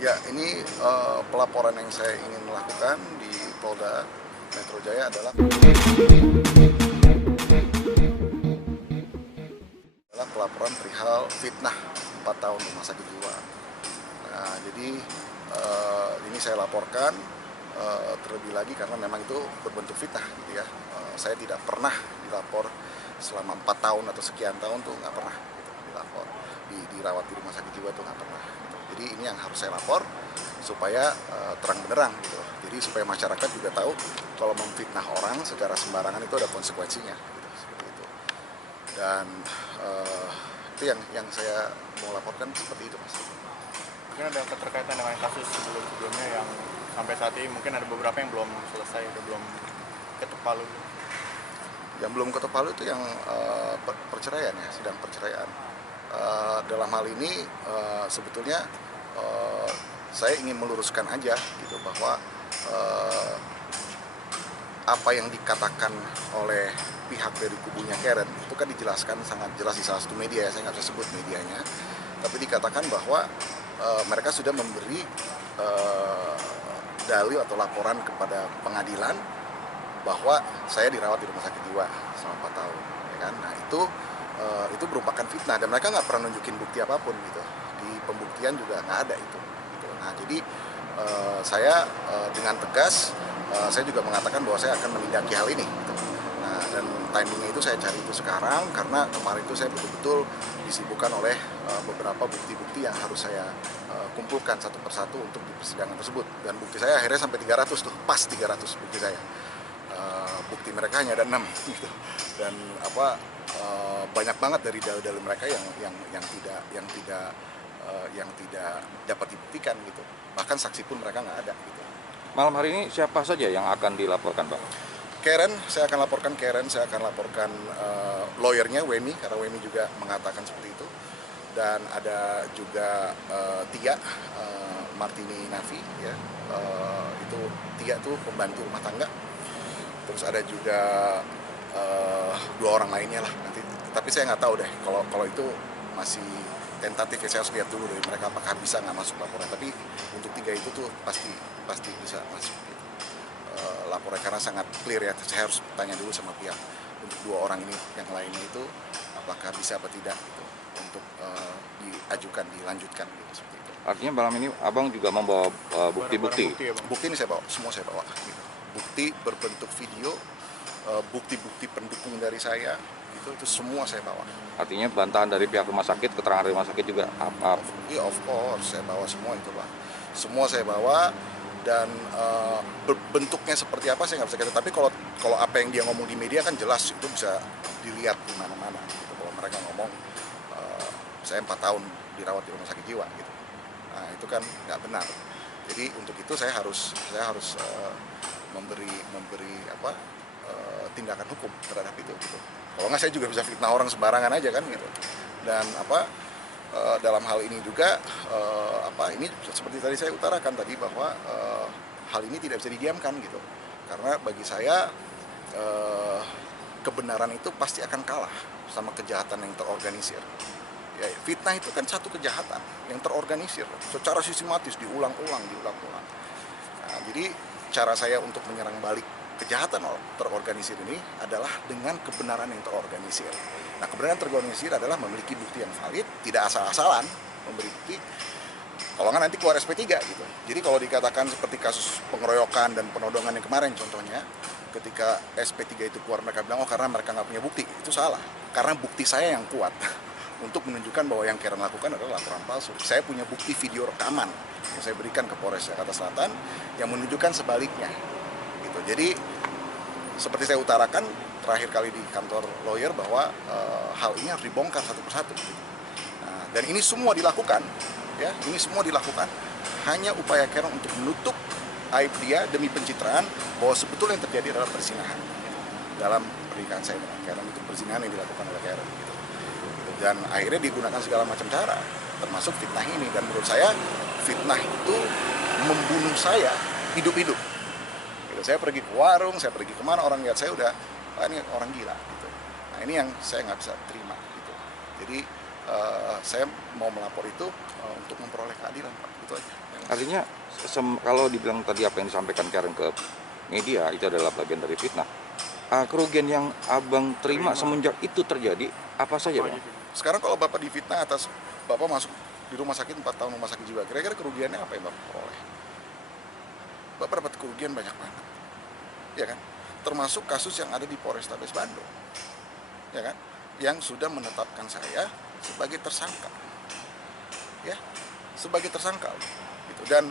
Ya, ini pelaporan yang saya ingin lakukan di Polda Metro Jaya adalah pelaporan perihal fitnah 4 tahun rumah sakit jiwa. Nah, jadi ini saya laporkan terlebih lagi karena memang itu berbentuk fitnah, gitu ya. Saya tidak pernah dilapor selama 4 tahun atau sekian tahun tuh nggak pernah gitu, dilapor, dirawat di rumah sakit jiwa tuh nggak pernah. Gitu. Jadi ini yang harus saya lapor supaya terang benderang gitu. Jadi supaya masyarakat juga tahu kalau memfitnah orang secara sembarangan itu ada konsekuensinya. Gitu, seperti itu. Dan itu yang saya mau laporkan seperti itu, Mas. Mungkin ada keterkaitan dengan kasus sebelumnya yang sampai saat ini mungkin ada beberapa yang belum selesai, belum ketuk palu. Yang belum ketuk palu itu yang perceraian ya, sidang perceraian. Dalam hal ini sebetulnya saya ingin meluruskan aja gitu bahwa apa yang dikatakan oleh pihak dari kubunya Karen itu kan dijelaskan sangat jelas di salah satu media ya, saya nggak bisa sebut medianya, tapi dikatakan bahwa mereka sudah memberi dalil atau laporan kepada pengadilan bahwa saya dirawat di rumah sakit jiwa selama 4 tahun, ya kan? Nah itu merupakan fitnah dan mereka nggak pernah nunjukin bukti apapun gitu, di pembuktian juga nggak ada itu. Gitu. Nah jadi saya dengan tegas saya juga mengatakan bahwa saya akan menindaki hal ini. Gitu. Nah dan timingnya itu saya cari itu sekarang karena kemarin itu saya betul-betul disibukkan oleh beberapa bukti-bukti yang harus saya kumpulkan satu persatu untuk di persidangan tersebut dan bukti saya akhirnya sampai 300 tuh, pas 300 bukti saya. Bukti mereka hanya ada 6 gitu. Dan banyak banget dari dalil-dalil mereka yang tidak dapat dibuktikan gitu. Bahkan saksi pun mereka nggak ada gitu. Malam hari ini siapa saja yang akan dilaporkan, Pak? Karen, saya akan laporkan Karen, saya akan laporkan lawyernya Wemi karena Wemi juga mengatakan seperti itu. Dan ada juga Tia Martini Nafi ya. Itu Tia tuh pembantu rumah tangga. Terus ada juga 2 orang lainnya lah nanti, tapi saya nggak tahu deh kalau itu masih tentatif ya, saya harus lihat dulu dari mereka apakah bisa nggak masuk laporan, tapi untuk 3 itu tuh pasti bisa masuk gitu. Laporan karena sangat clear ya, saya harus tanya dulu sama pihak untuk 2 orang ini yang lainnya itu apakah bisa apa tidak gitu untuk dilanjutkan gitu, seperti itu. Artinya malam ini Abang juga membawa bukti-bukti? Bukti ini saya bawa, semua saya bawa gitu. Bukti berbentuk video, bukti-bukti pendukung dari saya itu semua saya bawa. Artinya bantahan dari pihak rumah sakit, keterangan dari rumah sakit juga apa? Iya, of course saya bawa semua itu, Pak. Semua saya bawa dan bentuknya seperti apa saya nggak bisa kata. Tapi kalau apa yang dia ngomong di media kan jelas, itu bisa dilihat di mana-mana gitu. Bahwa mereka ngomong saya 4 tahun dirawat di rumah sakit jiwa gitu. Nah itu kan nggak benar. Jadi untuk itu saya harus memberi tindakan hukum terhadap itu gitu. Kalau nggak saya juga bisa fitnah orang sembarangan aja kan gitu. Dan dalam hal ini juga ini seperti tadi saya utarakan tadi bahwa hal ini tidak bisa didiamkan gitu. Karena bagi saya kebenaran itu pasti akan kalah sama kejahatan yang terorganisir. Ya, fitnah itu kan satu kejahatan yang terorganisir secara sistematis diulang-ulang. Nah, jadi cara saya untuk menyerang balik kejahatan terorganisir ini adalah dengan kebenaran yang terorganisir. Nah, kebenaran terorganisir adalah memiliki bukti yang valid, tidak asal-asalan memberi bukti. Kalau nggak nanti keluar SP3 gitu. Jadi kalau dikatakan seperti kasus pengeroyokan dan penodongan yang kemarin contohnya, ketika SP3 itu keluar mereka bilang, oh karena mereka nggak punya bukti, itu salah. Karena bukti saya yang kuat untuk menunjukkan bahwa yang Karen lakukan adalah laporan palsu. Saya punya bukti video rekaman yang saya berikan ke Polres Jakarta Selatan yang menunjukkan sebaliknya. Gitu. Jadi seperti saya utarakan terakhir kali di kantor lawyer bahwa hal ini harus dibongkar satu persatu. Gitu. Nah, dan ini semua dilakukan, ya, hanya upaya Karen untuk menutup aib dia demi pencitraan bahwa sebetulnya yang terjadi adalah perzinahan. Gitu. Dalam pernikahan saya dengan Karen itu perzinahan yang dilakukan oleh Karen. Gitu. Dan akhirnya digunakan segala macam cara, termasuk fitnah ini. Dan menurut saya fitnah itu membunuh saya hidup-hidup. Gitu. Saya pergi ke warung, saya pergi kemana, orang lihat saya udah, ini orang gila. Gitu. Nah ini yang saya nggak bisa terima. Gitu. Jadi saya mau melapor itu untuk memperoleh keadilan, Pak. Itu aja. Artinya kalau dibilang tadi apa yang disampaikan Karen ke media itu adalah bagian dari fitnah. Kerugian yang abang terima semenjak itu terjadi apa saja, Bang? Sekarang kalau Bapak difitnah atas Bapak masuk di rumah sakit 4 tahun rumah sakit jiwa, kira-kira kerugiannya apa yang Bapak peroleh? Bapak dapat kerugian banyak banget, ya kan? Termasuk kasus yang ada di Polrestabes Bandung, ya kan? Yang sudah menetapkan saya sebagai tersangka, ya, sebagai tersangka, gitu. Dan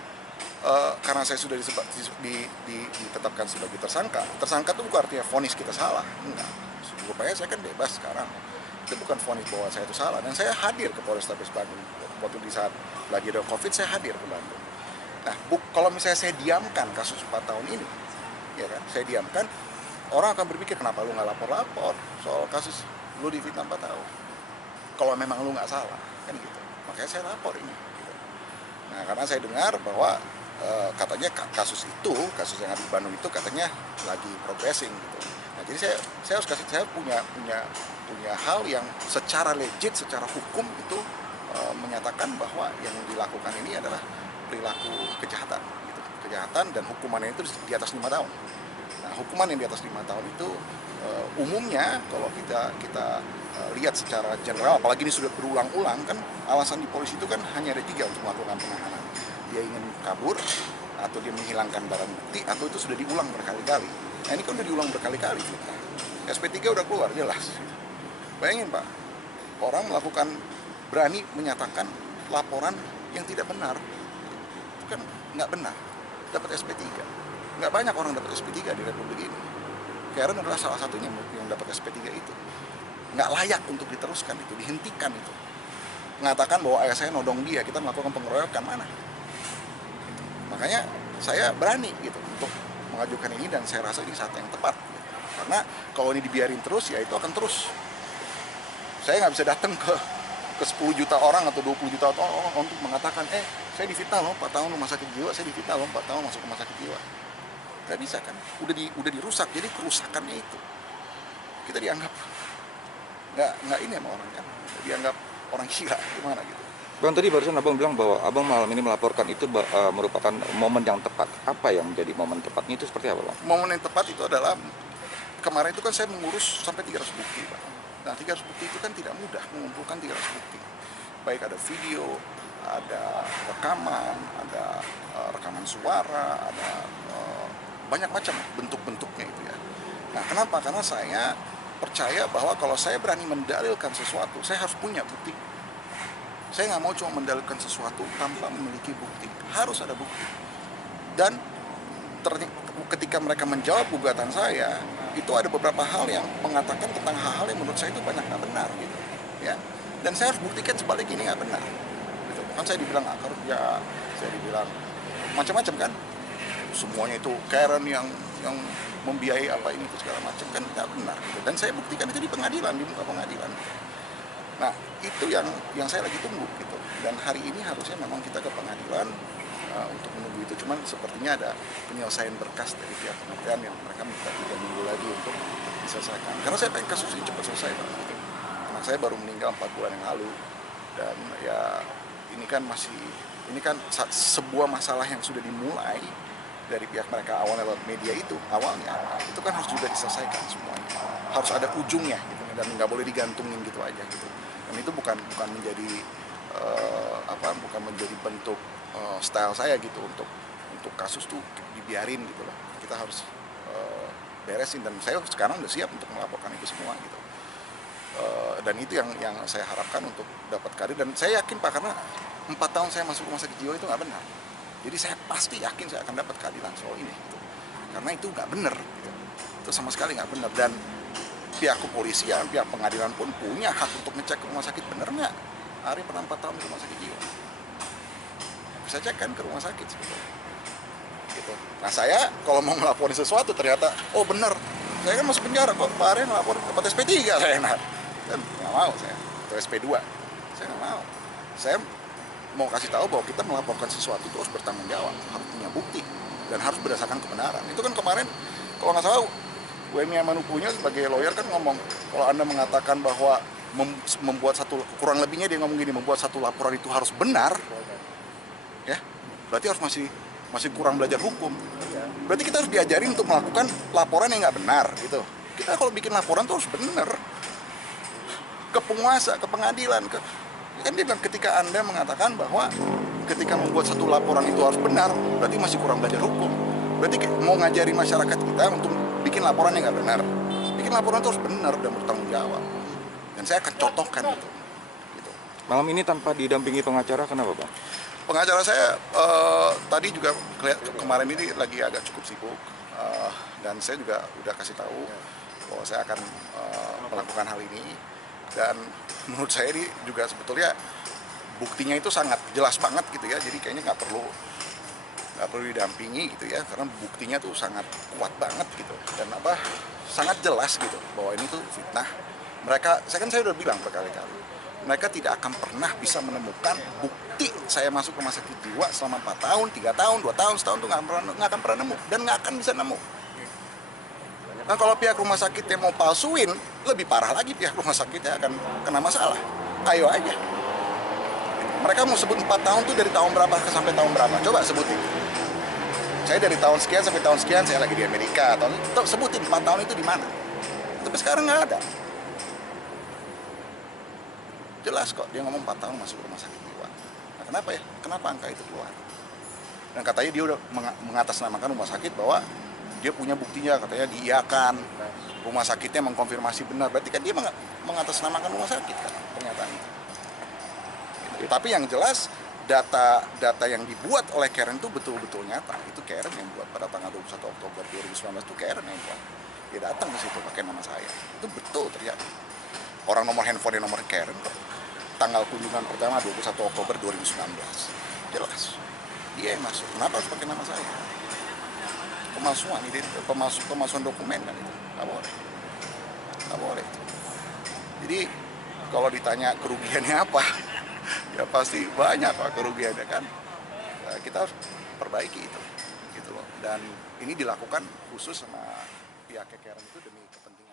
karena saya sudah ditetapkan sebagai tersangka itu bukan artinya vonis kita salah, enggak. Rupanya saya kan bebas sekarang. Itu bukan vonis bahwa saya itu salah, dan saya hadir ke Polrestabes Bandung waktu di saat lagi ada COVID, saya hadir ke Bandung. Nah, kalau misalnya saya diamkan kasus 4 tahun ini, ya kan, saya diamkan, orang akan berpikir kenapa lu nggak lapor-lapor soal kasus lu difitnah 4 tahun. Kalau memang lu nggak salah, kan gitu. Makanya saya lapor ini. Gitu. Nah, karena saya dengar bahwa katanya kasus yang ada di Bandung itu katanya lagi progressing gitu. Nah, jadi saya punya hal yang secara legit, secara hukum itu menyatakan bahwa yang dilakukan ini adalah perilaku kejahatan, gitu. Kejahatan dan hukumannya itu di atas 5 tahun. Nah, hukuman yang di atas 5 tahun itu umumnya kalau kita lihat secara general, apalagi ini sudah berulang-ulang kan, alasan di polisi itu kan hanya ada 3 untuk melakukan penahanan. Dia ingin kabur, atau dia menghilangkan barang bukti, atau itu sudah diulang berkali-kali. Nah, ini kan udah diulang berkali-kali. SP3 udah keluar jelas. Bayangin Pak, orang berani menyatakan laporan yang tidak benar, itu kan nggak benar, dapat SP3. Nggak banyak orang dapat SP3 di Republik ini. Karen adalah salah satunya yang dapat SP3 itu. Nggak layak untuk diteruskan itu, dihentikan itu. Mengatakan bahwa ayah saya nodong dia, kita melakukan pengeroyokan, mana? Makanya saya berani gitu untuk mengajukan ini, dan saya rasa ini saat yang tepat. Gitu. Karena kalau ini dibiarin terus, ya itu akan terus. Saya nggak bisa datang ke 10 juta orang atau 20 juta orang untuk mengatakan, saya difitnah loh 4 tahun rumah sakit jiwa, saya difitnah loh 4 tahun masuk rumah sakit jiwa. Nggak bisa kan, udah dirusak, jadi kerusakannya itu. Kita dianggap nggak ini sama orang kan, dianggap orang gila, gimana gitu. Bang, tadi barusan abang bilang bahwa abang malam ini melaporkan itu merupakan momen yang tepat. Apa yang menjadi momen tepatnya itu seperti apa, Bang? Momen yang tepat itu adalah, kemarin itu kan saya mengurus sampai 300 bukti, Pak. Nah, 300 bukti itu kan tidak mudah, mengumpulkan 300 bukti. Baik ada video, ada rekaman, ada rekaman suara, ada banyak macam bentuk-bentuknya itu ya. Nah, kenapa? Karena saya percaya bahwa kalau saya berani mendalilkan sesuatu, saya harus punya bukti. Saya nggak mau cuma mendalilkan sesuatu tanpa memiliki bukti. Harus ada bukti. Dan ketika mereka menjawab gugatan saya, itu ada beberapa hal yang mengatakan tentang hal-hal yang menurut saya itu banyak nggak benar gitu, ya. Dan saya harus buktikan sebalik ini nggak benar. Gitu. Kan saya dibilang nggak kerja, saya dibilang macam-macam kan. Semuanya itu Karen yang membiayai apa ini itu segala macam, kan nggak benar gitu. Dan saya buktikan itu di pengadilan, di muka pengadilan. Nah, itu yang saya lagi tunggu gitu. Dan hari ini harusnya memang kita ke pengadilan untuk menunggu itu. Cuman sepertinya ada penyelesaian berkas dari pihak kementerian yang mereka minta 3 minggu lagi untuk diselesaikan. Karena saya pengen kasus ini cepat selesai, Pak. Gitu. Anak saya baru meninggal 4 bulan yang lalu. Dan ya ini kan sebuah masalah yang sudah dimulai dari pihak mereka awalnya lewat media itu kan harus juga diselesaikan semuanya. Harus ada ujungnya gitu, dan nggak boleh digantungin gitu aja gitu. Dan itu bukan menjadi bukan menjadi bentuk style saya gitu untuk kasus tuh dibiarin gitu loh. Kita harus beresin, dan saya sekarang udah siap untuk melaporkan itu semua gitu. Dan itu yang saya harapkan untuk dapat keadilan. Dan saya yakin Pak, karena 4 tahun saya masuk rumah sakit jiwa itu nggak benar. Jadi saya pasti yakin saya akan dapat keadilan soal ini gitu. Karena itu nggak benar gitu. Itu sama sekali nggak benar. Dan pihak kepolisian, pihak pengadilan pun punya hak untuk ngecek ke rumah sakit, bener nggak Ari pernah 4 tahun di rumah sakit jiwa. Bisa cek kan ke rumah sakit sebetulnya. Gitu. Nah, saya kalau mau melaporin sesuatu ternyata bener, saya kan masuk penjara kok, Pak Ari melapor dapat SP3 saya enak. Dan nggak mau saya, atau SP2 saya nggak mau. Saya mau kasih tahu bahwa kita melaporkan sesuatu itu harus bertanggung jawab, harus punya bukti, dan harus berdasarkan kebenaran. Itu kan kemarin kalau nggak salah WMI Manupunya sebagai lawyer kan ngomong, kalau Anda mengatakan bahwa membuat satu, kurang lebihnya dia ngomong gini, membuat satu laporan itu harus benar, ya, berarti harus masih kurang belajar hukum. Berarti kita harus diajarin untuk melakukan laporan yang nggak benar gitu. Kita kalau bikin laporan tuh harus benar. Ke penguasa, ke pengadilan, kan dia bilang ketika Anda mengatakan bahwa ketika membuat satu laporan itu harus benar, berarti masih kurang belajar hukum. Berarti mau ngajarin masyarakat kita untuk bikin laporan yang nggak benar. Bikin laporan itu harus benar dan bertanggung jawab. Dan saya akan contohkan itu. Gitu. Malam ini tanpa didampingi pengacara, kenapa Pak? Pengacara saya tadi juga kemarin ini lagi agak cukup sibuk. Dan saya juga udah kasih tahu bahwa saya akan melakukan hal ini. Dan menurut saya ini juga sebetulnya buktinya itu sangat jelas banget gitu ya, jadi kayaknya nggak perlu didampingi gitu ya, karena buktinya tuh sangat kuat banget gitu, dan sangat jelas gitu bahwa ini tuh fitnah. Saya udah bilang berkali-kali, mereka tidak akan pernah bisa menemukan bukti saya masuk rumah sakit jiwa selama 4 tahun, 3 tahun, 2 tahun, setahun tuh nggak akan pernah nemu dan nggak akan bisa nemu. Nah kalau pihak rumah sakitnya mau palsuin, lebih parah lagi pihak rumah sakitnya akan kena masalah. Ayo aja. Mereka mau sebut 4 tahun tuh dari tahun berapa sampai tahun berapa? Coba sebutin. Saya dari tahun sekian sampai tahun sekian, saya lagi di Amerika. Sebutin 4 tahun itu di mana? Tapi sekarang nggak ada. Jelas kok, dia ngomong 4 tahun masuk rumah sakit jiwa. Nah kenapa ya? Kenapa angka itu keluar? Dan katanya dia udah mengatasnamakan rumah sakit bahwa dia punya buktinya, katanya diiyakan, rumah sakitnya mengkonfirmasi benar, berarti kan dia mengatasnamakan rumah sakit kan pernyataan itu. Gitu. Tapi yang jelas data yang dibuat oleh Karen itu betul-betul nyata. Itu Karen yang buat pada tanggal 21 Oktober 2019 itu Karen yang buat. Dia datang ke situ pakai nama saya. Itu betul terjadi. Orang nomor handphone nomor Karen kok. Tanggal kunjungan pertama 21 Oktober 2019. Jelas. Dia yang masuk. Kenapa harus pakai nama saya? Pemalsuan ini, pemalsuan dokumen kan itu nggak boleh itu. Jadi kalau ditanya kerugiannya apa, ya pasti banyak Pak kerugiannya kan. Nah, kita harus perbaiki itu gitu loh, dan ini dilakukan khusus sama pihak Karen itu demi kepentingan